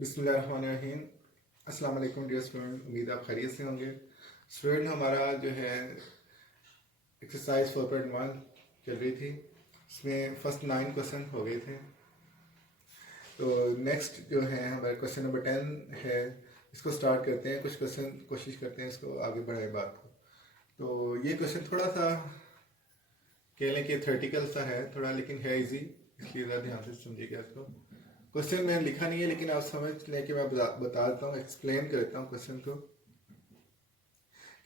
बिस्मिल्लाहिर्रहमानिर्रहीम। अस्सलाम वालेकुम डियर स्टूडेंट, उम्मीद आप खैरियत से होंगे। स्टूडेंट, हमारा जो है एक्सरसाइज 4.1 चल रही थी, इसमें फर्स्ट 9 क्वेश्चन हो गए थे। तो नेक्स्ट जो है हमारा क्वेश्चन नंबर 10 है, इसको स्टार्ट करते हैं। कुछ क्वेश्चन कोशिश करते हैं इसको आगे बढ़ाएं बात को। तो ये क्वेश्चन थोड़ा सा कह लें कि थ्योरेटिकल सा है थोड़ा, लेकिन है इजी, इसलिए ज़रा ध्यान से समझिएगा इसको। क्वेश्चन मैंने लिखा नहीं है, लेकिन आप समझ लें कि मैं बता देता हूँ, एक्सप्लेन कर देता हूँ क्वेश्चन को।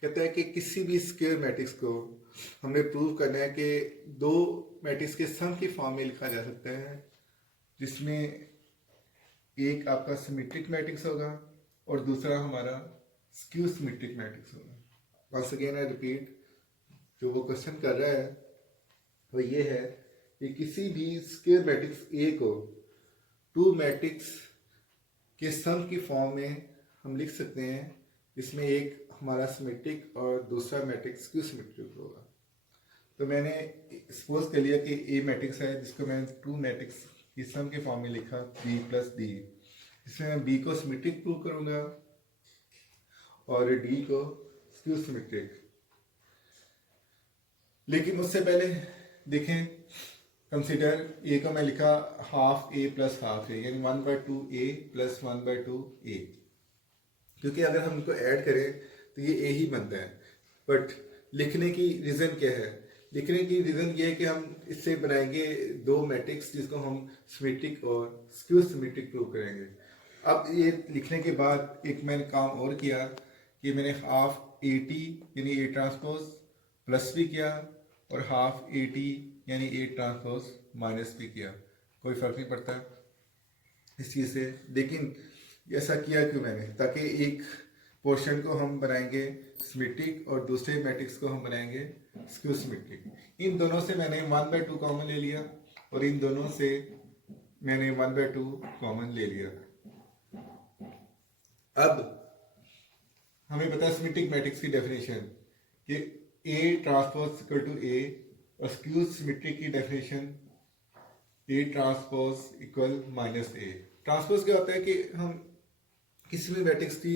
कहता है कि किसी भी स्क्वायर मैट्रिक्स को हमने प्रूव करना है कि दो मैट्रिक्स के सम की फॉर्म में लिखा जा सकता है, जिसमें एक आपका सिमेट्रिक मैट्रिक्स होगा और दूसरा हमारा स्क्यू सिमेट्रिक मैट्रिक्स होगा। वंस अगेन आई रिपीट, जो वो क्वेश्चन कर रहा है वो ये है कि किसी भी स्क्वायर मैट्रिक्स ए को टू मैट्रिक्स के सम की फॉर्म में हम लिख सकते हैं, जिसमें एक हमारा सिमेट्रिक और दूसरा मैट्रिक्स स्क्यू सिमेट्रिक होगा। तो मैंने सपोज कर लिया कि ए मैट्रिक्स है, जिसको मैंने टू मैट्रिक्स की सम के फॉर्म में लिखा बी प्लस डी। इसमें मैं बी को सिमेट्रिक प्रूव करूंगा और डी को स्क्यू सिमेट्रिक। लेकिन उससे पहले देखें, कंसिडर ए को मैं लिखा हाफ ए प्लस हाफ ए, यानी 1/2 ए प्लस 1/2 ए, क्योंकि अगर हम इनको ऐड करें तो ये ए ही बनता है। बट लिखने की रीज़न क्या है? लिखने की रीज़न ये है कि हम इससे बनाएंगे दो मैट्रिक्स जिसको हम सिमेट्रिक और स्क्यू सिमेट्रिक प्रूव करेंगे। अब ये लिखने के बाद एक मैंने काम और किया कि मैंने हाफ ए टी यानी ए ट्रांसपोज प्लस भी किया और हाफ ए टी यानी ए ट्रांसपोज माइनस भी किया। कोई फ़र्क नहीं पड़ता इस चीज़ से। लेकिन ऐसा किया क्यों मैंने? ताकि एक पोर्शन को हम बनाएंगे सिमेट्रिक और दूसरे मैट्रिक्स को हम बनाएंगे स्क्यू सिमेट्रिक। इन दोनों से मैंने 1/2 कॉमन ले लिया और इन दोनों से मैंने 1/2 कॉमन ले लिया। अब हमें पता है सिमेट्रिक मैट्रिक्स की डेफिनेशन कि ए ट्रांसपोज इक्वल टू ए, और स्क्यू सिमेट्रिक की definition A transpose equal minus A. Transpose क्या होता है कि हम किसी भी मैट्रिक्स की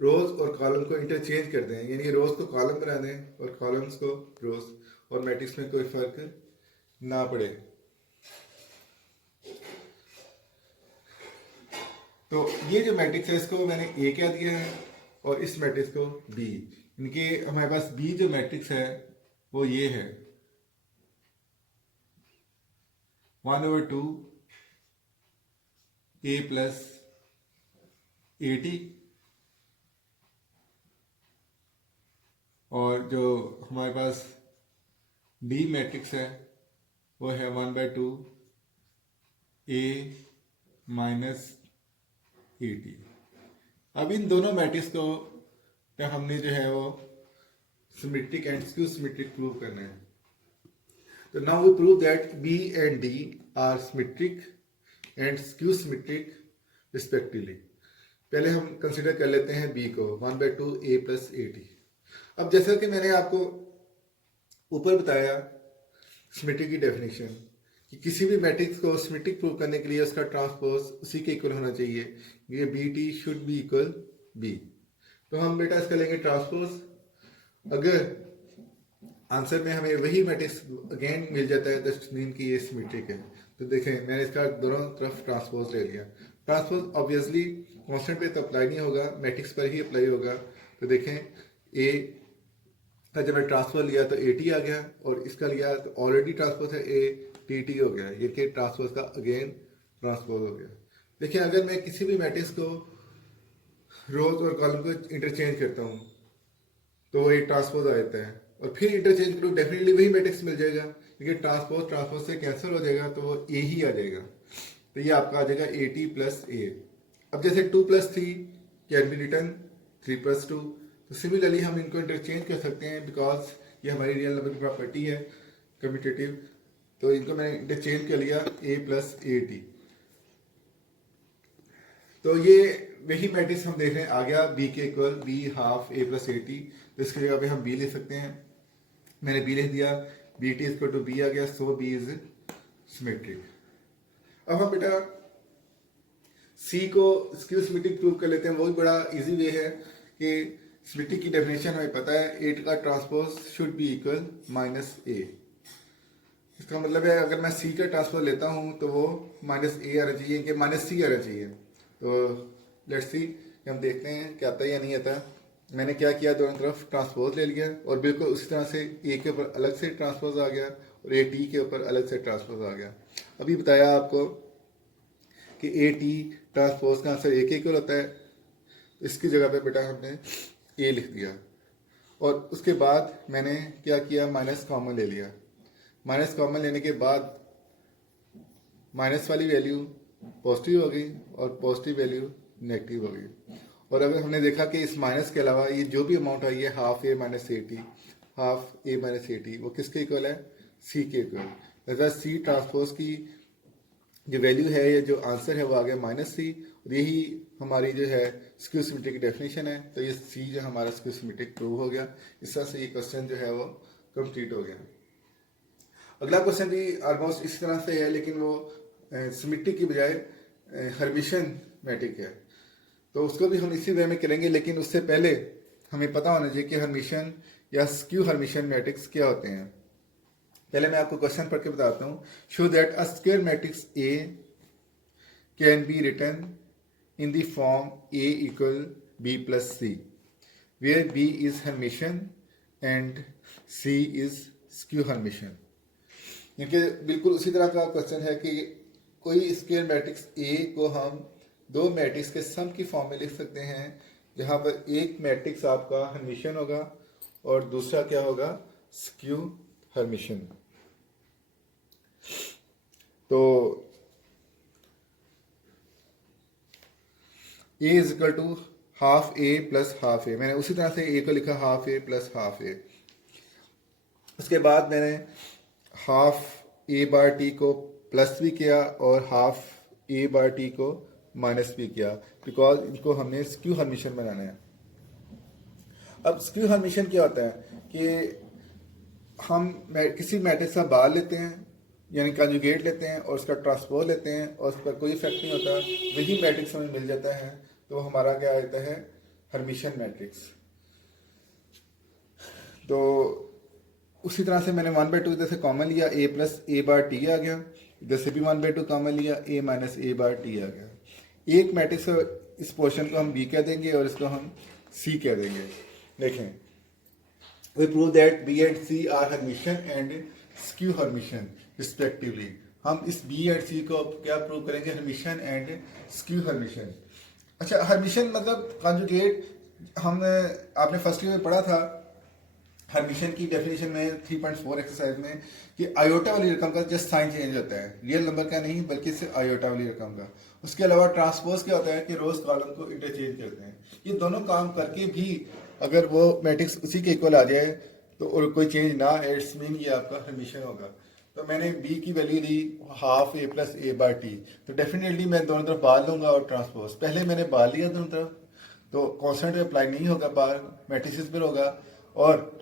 रोज और कॉलम को इंटरचेंज कर दें, यानी रोज को कॉलम बना दें और कॉलम्स को रोज, और मैट्रिक्स में कोई फर्क ना पड़े। तो ये जो मैट्रिक्स है इसको मैंने ए क्या दिया है और इस मैट्रिक्स को बी। इनके हमारे पास बी जो मैट्रिक्स है वो ये है 1/2 ए प्लस ए टी, और जो हमारे पास डी मैट्रिक्स है वो है 1/2 ए माइनस ए टी। अब इन दोनों मैट्रिक्स को हमने जो है वो symmetric and skew symmetric prove करना है। तो now we prove that B and D are symmetric and skew symmetric respectively. पहले हम कंसिडर कर लेते हैं बी को 1/2 ए प्लस ए टी। अब जैसा कि मैंने आपको ऊपर बताया सिमेट्रिक की डेफिनेशन कि किसी भी मैट्रिक्स को सिमेट्रिक प्रूव करने के लिए उसका ट्रांसपोज उसी के इक्वल होना चाहिए, ये B T should be equal B. तो हम बेटा इसका लेंगे ट्रांसपोज। अगर आंसर में हमें वही मैट्रिक्स अगेन मिल जाता है तो मीन कि ये सिमेट्रिक है। तो देखें, मैंने इसका दोनों तरफ ट्रांसपोज ले लिया। ट्रांसपोज ऑब्वियसली कांस्टेंट पे तो अप्लाई नहीं होगा, मैट्रिक्स पर ही अप्लाई होगा। तो देखें, ए का जब मैं ट्रांसफर लिया तो ए टी आ गया, और इसका लिया तो ऑलरेडी ट्रांसपोज है ए टी टी हो गया, ये कि ट्रांसपोज का अगेन ट्रांसपोज हो गया। देखिए, अगर मैं किसी भी मैट्रिक्स को रोज और कॉलम को इंटरचेंज करता हूँ तो वो एक ट्रांसपोज आ जाता है, और फिर इंटरचेंज करूँ डेफिनेटली वही मैट्रिक्स मिल जाएगा, लेकिन ट्रांसपोज ट्रांसपोज से कैंसिल हो जाएगा तो वो ए ही आ जाएगा। तो ये आपका आ जाएगा ए टी प्लस ए। अब जैसे 2 + 3 कैन बी रिटन 3 + 2, तो सिमिलरली हम इनको इंटरचेंज कर सकते हैं, बिकॉज ये हमारी रियल नंबर की प्रॉपर्टी है कम्यूटेटिव। तो इनको मैंने इंटरचेंज कर लिया ए प्लस ए टी। तो ये वही मैट्रिक्स हम देख रहे हैं आ गया बी के equal B half A plus A T. तो इसकी जगह पे हम बी ले सकते हैं। मैंने बी लिख दिया, B T equal to B आ गया, सो बी इज सिमेट्रिक। अब हम बेटा सी को स्क्यू सिमेट्रिक प्रूव कर लेते हैं। बहुत बड़ा इजी वे है कि सिमेट्रिक की डेफिनेशन हमें पता है, ए का transpose should be equal minus A. इसका मतलब है अगर मैं सी का ट्रांसपोज लेता हूँ तो वो माइनस ए आना चाहिए, कि माइनस सी आना चाहिए। तो लेट्स सी, हम देखते हैं क्या आता है या नहीं आता। मैंने क्या किया, दोनों तरफ ट्रांसपोज ले लिया और बिल्कुल उसी तरह से ए के ऊपर अलग से ट्रांसपोज आ गया और ए टी के ऊपर अलग से ट्रांसपोज आ गया। अभी बताया आपको कि ए टी ट्रांसपोज का आंसर ए के इक्वल होता है, इसकी जगह पे बेटा हमने ए लिख दिया और उसके बाद मैंने क्या किया, माइनस कॉमन ले लिया। माइनस कॉमन लेने के बाद माइनस वाली वैल्यू पॉजिटिव हो गई और पॉजिटिव वैल्यू नेगेटिव हो गई। और अगर हमने देखा कि इस माइनस के अलावा ये जो भी अमाउंट आई है half A minus A T, half A minus A T, वो किसके इक्वल है, सी के इक्वल। जैसा सी ट्रांसपोज की जो वैल्यू है, ये जो आंसर है वो आ गया माइनस सी, और यही हमारी जो है स्क्यू सिमेट्रिक की डेफिनेशन है। तो ये सी जो हमारा स्क्यू सिमेट्रिक प्रूव हो गया। इस तरह से ये क्वेश्चन जो है वो कंप्लीट हो गया। अगला क्वेश्चन भी ऑलमोस्ट इस तरह से है, लेकिन वो सिमेट्रिक की बजाय हर्मिशन मैट्रिक है, तो उसको भी हम इसी वे में करेंगे। लेकिन उससे पहले हमें पता होना चाहिए कि हर्मिशन या स्क्यू हर्मिशन मैट्रिक्स क्या होते हैं। पहले मैं आपको क्वेश्चन पढ़ के बताता हूँ। Show that a square matrix A can be written in the form A equal B plus C, where B is Hermitian and C is skew Hermitian. क्योंकि बिल्कुल उसी तरह का क्वेश्चन है कि कोई स्क्वायर मैट्रिक्स ए को हम दो मैट्रिक्स के सम की फॉर्म में लिख सकते हैं, जहां पर एक मैट्रिक्स आपका हर्मिशन होगा और दूसरा क्या होगा, स्क्यू हर्मिशन। तो A is equal to half A plus half A, मैंने उसी तरह से ए को लिखा half A plus half A. उसके बाद मैंने हाफ ए बार टी को प्लस भी किया और हाफ ए बार टी को माइनस भी किया, बिकॉज इनको हमने स्क्यू हर्मिशन बनाना है। अब स्क्यू हर्मिशन क्या होता है कि हम किसी मैट्रिक्स का बार लेते हैं, यानी कंजुगेट लेते हैं और उसका ट्रांसपोज लेते हैं और उस पर कोई इफेक्ट नहीं होता, वही मैट्रिक्स हमें मिल जाता है, तो हमारा क्या आता है, हर्मिशन मैट्रिक्स। तो उसी तरह से मैंने 1/2 इधर से कॉमन लिया, ए प्लस ए बार टी आ गया, इधर से भी 1/2 कॉमन लिया, ए माइनस ए बार टी आ गया। एक मैट्रिक्स इस पोर्शन को हम बी कह देंगे और इसको हम सी कह देंगे। देखें, we prove that B and C are Hermitian and skew Hermitian respectively. हम इस बी एंड सी को क्या प्रूव करेंगे, हर्मिशन एंड स्क्यू हर्मिशन। अच्छा, हर्मिशन मतलब कंजुगेट, हमने आपने फर्स्ट ईयर में पढ़ा था हर्मिशन की डेफिनेशन में 3.4 एक्सरसाइज में कि आयोटा वाली रकम का जस्ट साइन चेंज होता है, रियल नंबर का नहीं बल्कि सिर्फ आयोटा वाली रकम का। उसके अलावा ट्रांसपोज क्या होता है कि रोज कॉलम को इंटरचेंज करते हैं। ये दोनों काम करके भी अगर वो मैट्रिक्स उसी के इक्वल आ जाए तो और कोई चेंज ना है, इट्स मीन ये आपका हर्मिशन होगा। तो मैंने बी की value Lee half A plus A bar T, तो डेफिनेटली मैं दोनों तरफ बार लूंगा और ट्रांसपोज। पहले मैंने बार लिया दोनों तरफ, तो कॉन्स्टेंट अप्लाई नहीं होगा, बार मैट्रिक्स पर होगा, और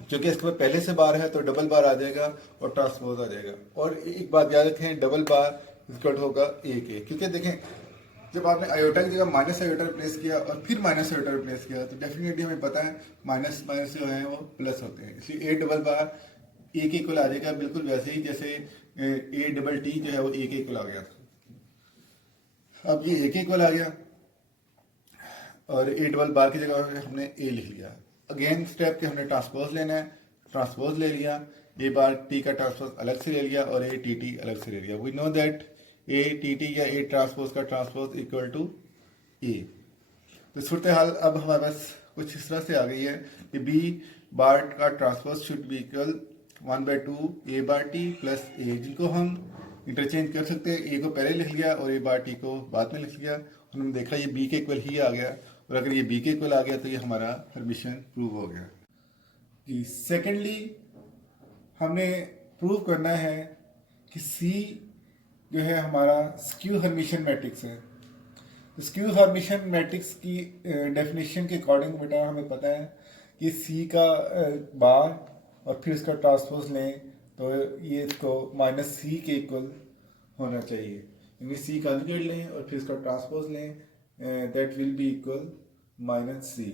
क्योंकि इसके बाद पहले से बार है तो डबल बार आ जाएगा और ट्रांसपोज आ जाएगा। और एक बात याद रखें, डबल बार इक्वल होगा ए के, क्योंकि देखें जब आपने आयोटा की जगह माइनस आयोटा रिप्लेस किया और फिर माइनस आयोटा रिप्लेस किया तो डेफिनेटली हमें पता है माइनस माइनस जो है वो प्लस होते हैं, इसलिए ए डबल बार ए के इक्वल आ जाएगा, बिल्कुल वैसे ही जैसे ए डबल टी जो है वो ए के इक्वल आ गया था। अब ये ए के इक्वल आ गया और ए डबल बार की जगह हमने ए लिख लिया। अगेन स्टेप के हमने ट्रांसपोज लेना है, ट्रांसपोज ले लिया, ए बार टी का ट्रांसपोज अलग से ले लिया और ए टी टी अलग से ले लिया। We know that A T T या ए ट्रांसपोज का ट्रांसपोज इक्वल टू ए। तो सूरत हाल अब हमारे पास कुछ इस तरह से आ गई है कि बी बार का transpose should be equal 1/2 A bar T plus A, जिनको हम इंटरचेंज कर सकते हैं। ए को पहले लिख लिया और ए बार टी को बाद में लिख लिया, हमने देखा ये बी के इक्वल ही आ गया, और अगर ये बी के इक्वल आ गया तो ये हमारा हर्मिशन प्रूव हो गया जी। सेकेंडली हमने प्रूव करना है कि सी जो है हमारा स्क्यू हर्मिशन मैट्रिक्स है। तो स्क्यू हर्मिशन मैट्रिक्स की डेफिनेशन के अकॉर्डिंग बेटा हमें पता है कि सी का बार और फिर इसका ट्रांसपोज लें तो ये इसको माइनस सी के इक्वल होना चाहिए, यानी सी कॉन्जुगेट लें और फिर इसका ट्रांसपोज लें, that will be equal minus C.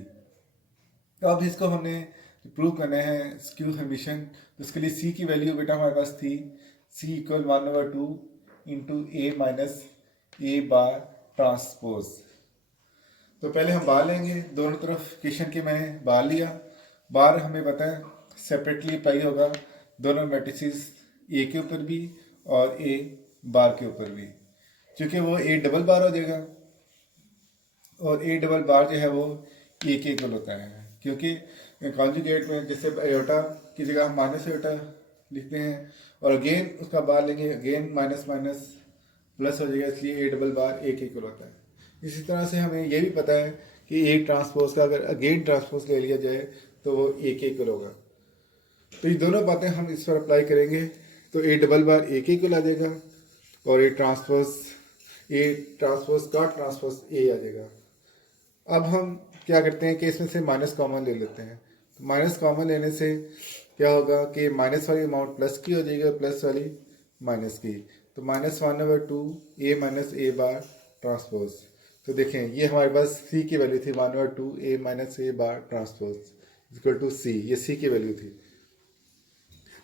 तो अब इसको हमने प्रूव करना है स्क्यू हर्मिशन, तो इसके लिए सी की वैल्यू बेटा हमारे पास थी सी equal 1/2 into A minus A bar transpose. तो पहले हम बार लेंगे, दोनों तरफ इक्वेशन के मैंने बार लिया। बार हमें पता है सेपरेटली अप्लाई होगा दोनों मैट्रिसेस ए के ऊपर भी और ए बार के ऊपर भी, क्योंकि वो ए डबल बार हो जाएगा और ए डबल बार जो है वो ए के इक्वल होता है, क्योंकि कॉन्जुगेट में जैसे आयोटा की जगह हम माइनस आयोटा लिखते हैं और अगेन उसका बार लेंगे, अगेन माइनस माइनस प्लस हो जाएगा, इसलिए ए डबल बार ए के इक्वल होता है। इसी तरह से हमें ये भी पता है कि ए ट्रांसपोज का अगर अगेन ट्रांसपोज ले लिया जाए तो वो ए के इक्वल होगा। तो ये दोनों बातें हम इस पर अप्लाई करेंगे, तो ए डबल बार ए के इक्वल आ जाएगा और ए ट्रांसपोज का ट्रांसपोज ए आ जाएगा। अब हम क्या करते हैं कि इसमें से माइनस कॉमन ले लेते हैं। तो माइनस कॉमन लेने से क्या होगा कि माइनस वाली अमाउंट प्लस की हो जाएगी और प्लस वाली माइनस की, तो -1/2 A minus A bar transpose. तो देखें ये हमारे पास सी की वैल्यू थी 1/2 A minus A bar transpose equal to C, ये सी की वैल्यू थी।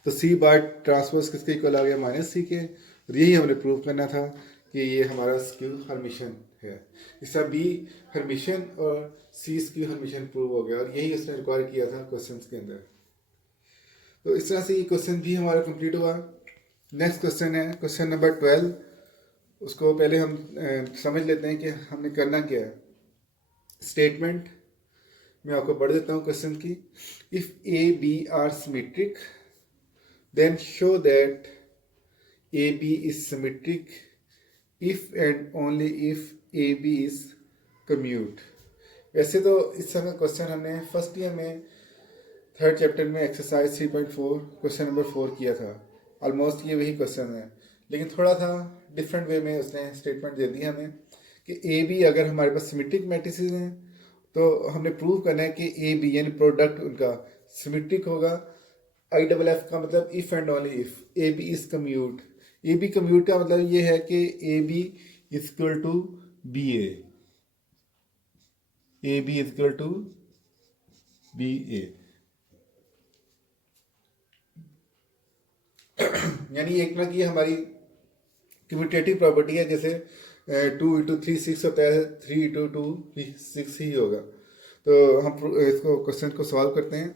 तो सी बार ट्रांसपोज किसके इक्वल आ गया, माइनस सी के। और यही हमने प्रूव करना था कि ये हमारा स्क्यू हर्मिशन है। इसका बी हर्मिशन और सी स्क्यू हर्मिशन प्रूव हो गया और यही उसने रिक्वायर किया था क्वेश्चन के अंदर। तो इस तरह से ये क्वेश्चन भी हमारा कंप्लीट हुआ। नेक्स्ट क्वेश्चन है क्वेश्चन नंबर 12। उसको पहले हम समझ लेते हैं कि हमने करना क्या है। स्टेटमेंट मैं आपको पढ़ देता हूँ क्वेश्चन की। If A B are symmetric then show that AB is symmetric if and only if AB is commute। वैसे तो इस तरह का क्वेश्चन हमने फर्स्ट ईयर में थर्ड चैप्टर में एक्सरसाइज 3.4 क्वेश्चन नंबर 4 किया था। ऑलमोस्ट ये वही क्वेश्चन है, लेकिन थोड़ा सा डिफरेंट वे में उसने स्टेटमेंट दे दिया हमें कि ए बी अगर हमारे पास सिमेट्रिक मैट्रिसेस हैं तो हमने प्रूव करना है कि ए बी यानी प्रोडक्ट उनका सिमेट्रिक होगा। आई डबल एफ का मतलब if and only if A B is commute. A B commute का मतलब ये है कि A B is equal to B A B is equal to B A, यानी एक ना कि हमारी कम्यूटेटिव प्रॉपर्टी है, जैसे 2 × 3 6 होता है, 3 × 2 भी 6 ही होगा। तो हम इसको क्वेश्चन को सॉल्व करते हैं।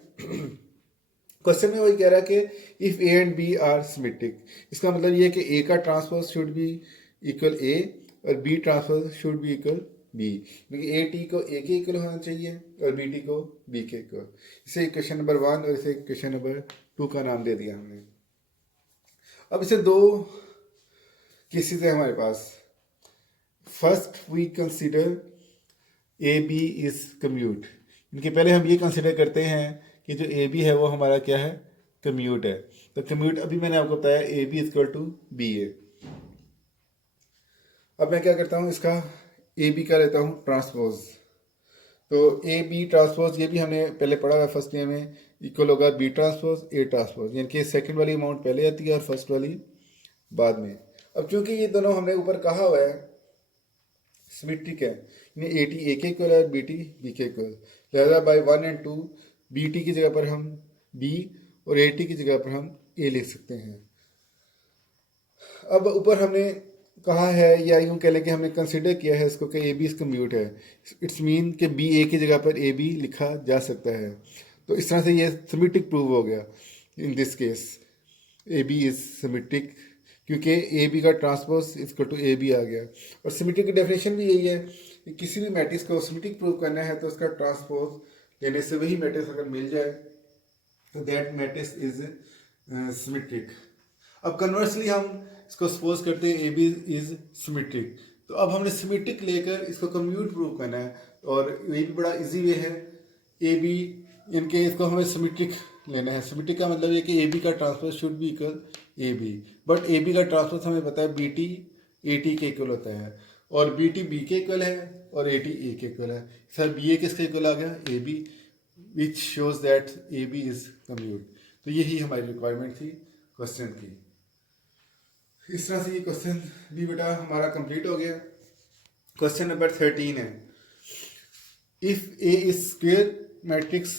क्वेश्चन में वही कह रहा है कि if A and B are symmetric, इसका मतलब ये है कि ए का transpose should be equal A और B transpose should be equal B, क्योंकि ए टी को ए के इक्वल होना चाहिए और बी टी को बी के इक्वल। इसे क्वेश्चन नंबर 1 और इसे क्वेश्चन नंबर 2 का नाम दे दिया हमने। अब इसे दो केसेस है हमारे पास। First we consider A B is commute. इनके पहले हम ये कंसीडर करते हैं कि जो ए बी है वो हमारा क्या है, कम्यूट है। तो कम्यूट अभी मैंने आपको बताया A B equal to B A. अब मैं क्या करता हूँ, इसका ए बी का लेता हूँ ट्रांसपोज। तो ए बी ट्रांसपोज ये भी हमने पहले पढ़ा हुआ फर्स्ट ईयर में, इक्वल होगा बी ट्रांसपोज ए ट्रांसपोज, यानी कि सेकंड वाली अमाउंट पहले आती है और फर्स्ट वाली बाद में। अब चूंकि ये दोनों हमने ऊपर कहा हुआ है सिमेट्रिक है, यानी ए टी ए के इक्वल है और बी टी बी के इक्वल, लिहाजा बाई 1 और 2 बी टी की जगह पर हम बी और ए टी की जगह पर हम ए लिख सकते हैं। अब ऊपर हमने कहा है, या यूं कह लें कि हमने कंसिडर किया है इसको कि ए बी इज कम्यूट है। इट्स मीन कि बी ए की जगह पर ए बी लिखा जा सकता है। तो इस तरह से ये सिमेट्रिक प्रूव हो गया। In this case A B is symmetric क्योंकि ए बी का transpose equal to A B आ गया। और सिमेट्रिक की डेफिनेशन भी यही है कि किसी भी मैट्रिक्स को सिमेट्रिक प्रूव करना है तो उसका ट्रांसपोज लेने से वही मैट्रिक्स अगर मिल जाए तो दैट मैट्रिक्स इज सिमेट्रिक। अब कन्वर्सली हम इसको सपोज करते हैं ए बी इज सिमेट्रिक, तो अब हमने सिमेट्रिक लेकर इसको कम्यूट प्रूव करना है और ये भी बड़ा इजी वे है। ए बी इनके इसको हमें सिमेट्रिक लेना है। सिमेट्रिक का मतलब ये कि ए बी का transpose should be equal A B, but A B का ट्रांसपोज हमें पता है बी टी ए टी के इक्वल होता है और बी टी बी के इक्वल है और ए टी ए के इक्वल है। सर बी ए किसके इक्वल आ गया, A B, which shows that A B is commute. तो यही हमारी रिक्वायरमेंट थी क्वेश्चन की। इस तरह से ये क्वेश्चन भी बेटा हमारा कंप्लीट हो गया। क्वेश्चन नंबर 13 है, if A is square matrix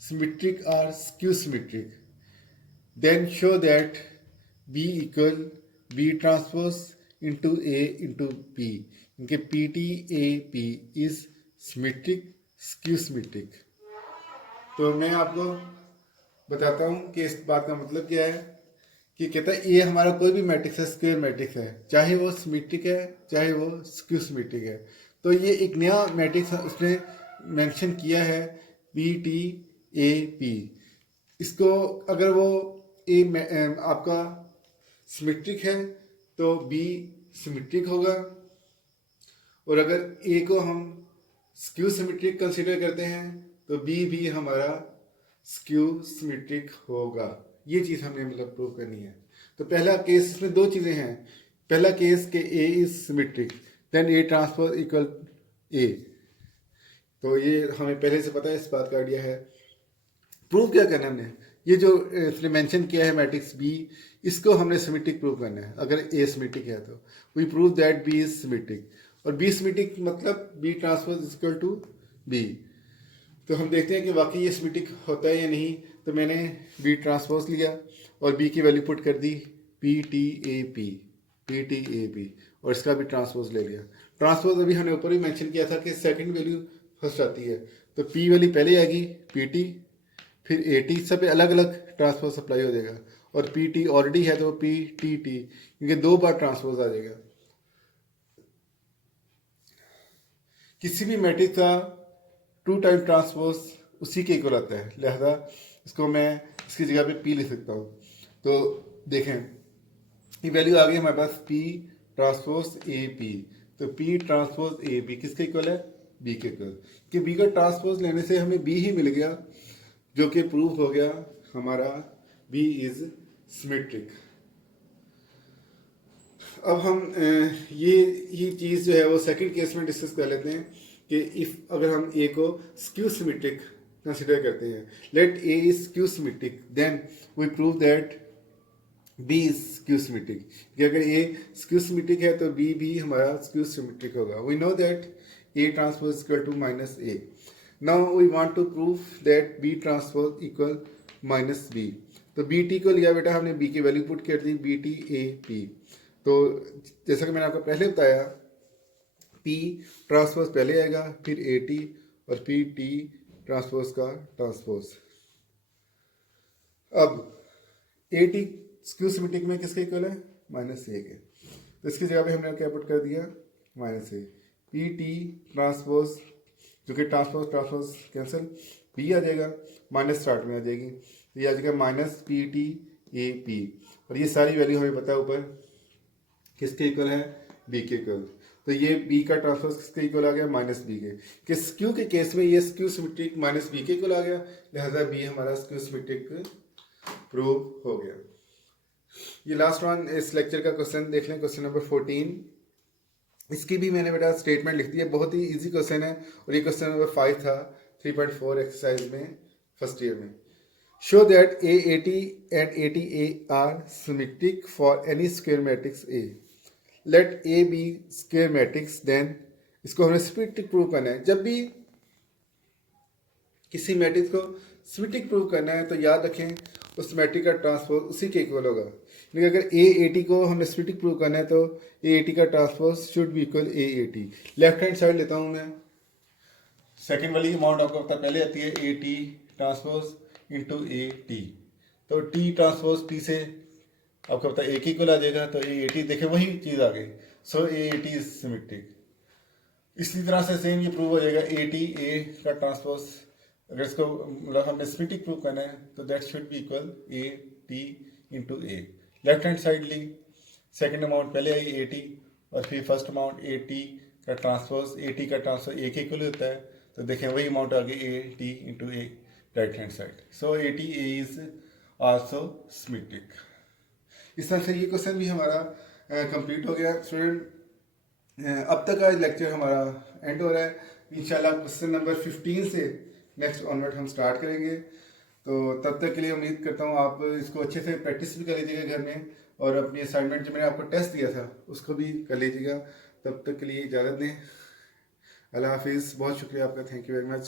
symmetric और skew symmetric then show that B equal B transpose into A into P इनके PT AP is symmetric skew symmetric। तो मैं आपको बताता हूँ कि इस बात का मतलब क्या है कि कहता है ये हमारा कोई भी मैट्रिक्स है, स्क्वायर मैट्रिक्स है, चाहे वो सिमेट्रिक है चाहे वो स्क्यू सिमेट्रिक है। तो ये एक नया मैट्रिक्स उसने मेंशन किया है PTAP। इसको अगर वो ए आपका सिमेट्रिक है तो बी सिमेट्रिक होगा, और अगर ए को हम स्क्यू सिमेट्रिक कंसीडर करते हैं तो बी भी हमारा स्क्यू सिमेट्रिक होगा। ये चीज़ हमने मतलब प्रूव करनी है। तो पहला केस, इसमें दो चीज़ें हैं। पहला केस के A is symmetric then A transfer equal A, तो ये हमें पहले से पता है, इस बात का आइडिया है। प्रूव क्या करना है हमने, ये जो इसने मेंशन किया है मैट्रिक्स बी, इसको हमने सिमेट्रिक प्रूव करना है। अगर ए सिमेट्रिक है तो we prove that B is symmetric, और बी सिमेट्रिक मतलब B transpose is equal to B. तो हम देखते हैं कि वाकई ये सिमेट्रिक होता है या नहीं। तो मैंने बी ट्रांसपोज लिया और बी की वैल्यू पुट कर दी PTAP, और इसका भी ट्रांसपोज ले लिया। ट्रांसपोज अभी हमने ऊपर ही मेंशन किया था कि सेकंड वैल्यू फर्स्ट आती है, तो P वैल्यू पहले आएगी, PT फिर AT, सब पे अलग अलग ट्रांसपोज अप्लाई हो जाएगा। और PT ऑलरेडी है तो PTT, क्योंकि दो बार ट्रांसपोज आ जाएगा। किसी भी मैट्रिक्स का 2 टाइम ट्रांसपोज उसी के इक्वल आता है, लिहाजा इसको मैं इसकी जगह पे P लिख सकता हूँ। तो देखें ये वैल्यू आ गई हमारे पास P ट्रांसपोज AP, तो P ट्रांसपोज AP किसके इक्वल है, B के इक्वल। कि B का ट्रांसपोज लेने से हमें B ही मिल गया, जो कि प्रूफ हो गया हमारा B इज सिमेट्रिक। अब हम ये चीज़ जो है वो सेकंड केस में डिस्कस कर लेते हैं कि इफ अगर हम A को स्क्यू सिमेट्रिक कंसिडर करते हैं, let A is skew symmetric then we prove that B is skew symmetric. कि अगर A स्क्यू सिमेट्रिक है तो B भी हमारा स्क्यू सिमेट्रिक होगा। We know that A transpose is equal to minus A। Now we want to prove that B transpose equal minus B। तो BT को लिया बेटा हमने, B की वैल्यू पुट कर दी BTAP। तो जैसा कि मैंने आपको पहले बताया, P ट्रांसपोज पहले आएगा, फिर AT और PT ट्रांसपोज का ट्रांसपोज। अब AT स्क्यू सिमेट्रिक में किसके इक्वल है, माइनस A के, तो इसकी जगह पे हमने क्या पुट कर दिया, माइनस A। PT ट्रांसपोज, जो कि ट्रांसपोज कैंसिल, P आ जाएगा, माइनस स्टार्ट में आ जाएगी, तो ये आ जाएगा माइनस PTAP। और ये सारी वैल्यू हमें पता है ऊपर किसके इक्वल है, B के इक्वल। तो ये B का ट्रांसपोज किसके इक्वल आ गया, माइनस B के। कि स्क्यू के केस में ये स्क्यू सिमेट्रिक माइनस B के इक्वल आ गया, लिहाजा B हमारा स्क्यू सिमेट्रिक प्रूव हो गया। ये लास्ट वन इस लेक्चर का क्वेश्चन देख लें, क्वेश्चन नंबर 14। इसकी भी मैंने बेटा स्टेटमेंट लिख दी है, बहुत ही इजी क्वेश्चन है, और ये क्वेश्चन नंबर 5 था 3.4 एक्सरसाइज में फर्स्ट ईयर में। Show that AAT and ATA are symmetric for any square matrix A। Let A be square matrix, then इसको हमें सिमेट्रिक प्रूव करना है। जब भी किसी मैट्रिक्स को सिमेट्रिक प्रूव करना है तो याद रखें उस मैट्रिक्स का ट्रांसपोज उसी के इक्वल होगा। लेकिन अगर AAT को हमने सिमेट्रिक प्रूव करना है तो AAT का transpose should be equal AAT। Left hand side लेता हूँ मैं, सेकंड वाली अमाउंट आपको पता पहले आती है AT ट्रांसपोज इंटू AT, तो T ट्रांसपोज T से आपको पता A के इक्वल आ जाएगा, तो AAT देखें वही चीज़ आ गई। सो AAT इज सिमेट्रिक। इसी तरह से सेम ये प्रूव हो जाएगा AT A का ट्रांसपोज, अगर इसको मतलब हमने सिमेट्रिक प्रूव करना है तो that should be equal AT into A। Left hand side ली, सेकंड अमाउंट पहले आई AT और फिर फर्स्ट अमाउंट AT का ट्रांसपोज, AT का ट्रांसपोज A के इक्वल होता है, तो देखें वही अमाउंट आ गई AT into A right hand side. So AT A is also symmetric. इस तरह से ये क्वेश्चन भी हमारा कंप्लीट हो गया स्टूडेंट। अब तक का लेक्चर हमारा एंड हो रहा है। इंशाल्लाह क्वेश्चन नंबर 15 से नेक्स्ट ऑनवर्ड हम स्टार्ट करेंगे। तो तब तक के लिए उम्मीद करता हूँ आप इसको अच्छे से प्रैक्टिस भी कर लीजिएगा घर में, और अपनी असाइनमेंट जो मैंने आपको टेस्ट दिया था उसको भी कर लीजिएगा। तब तक के लिए इजाज़त दें। अल्लाह हाफिज़। बहुत शुक्रिया आपका, थैंक यू वेरी मच।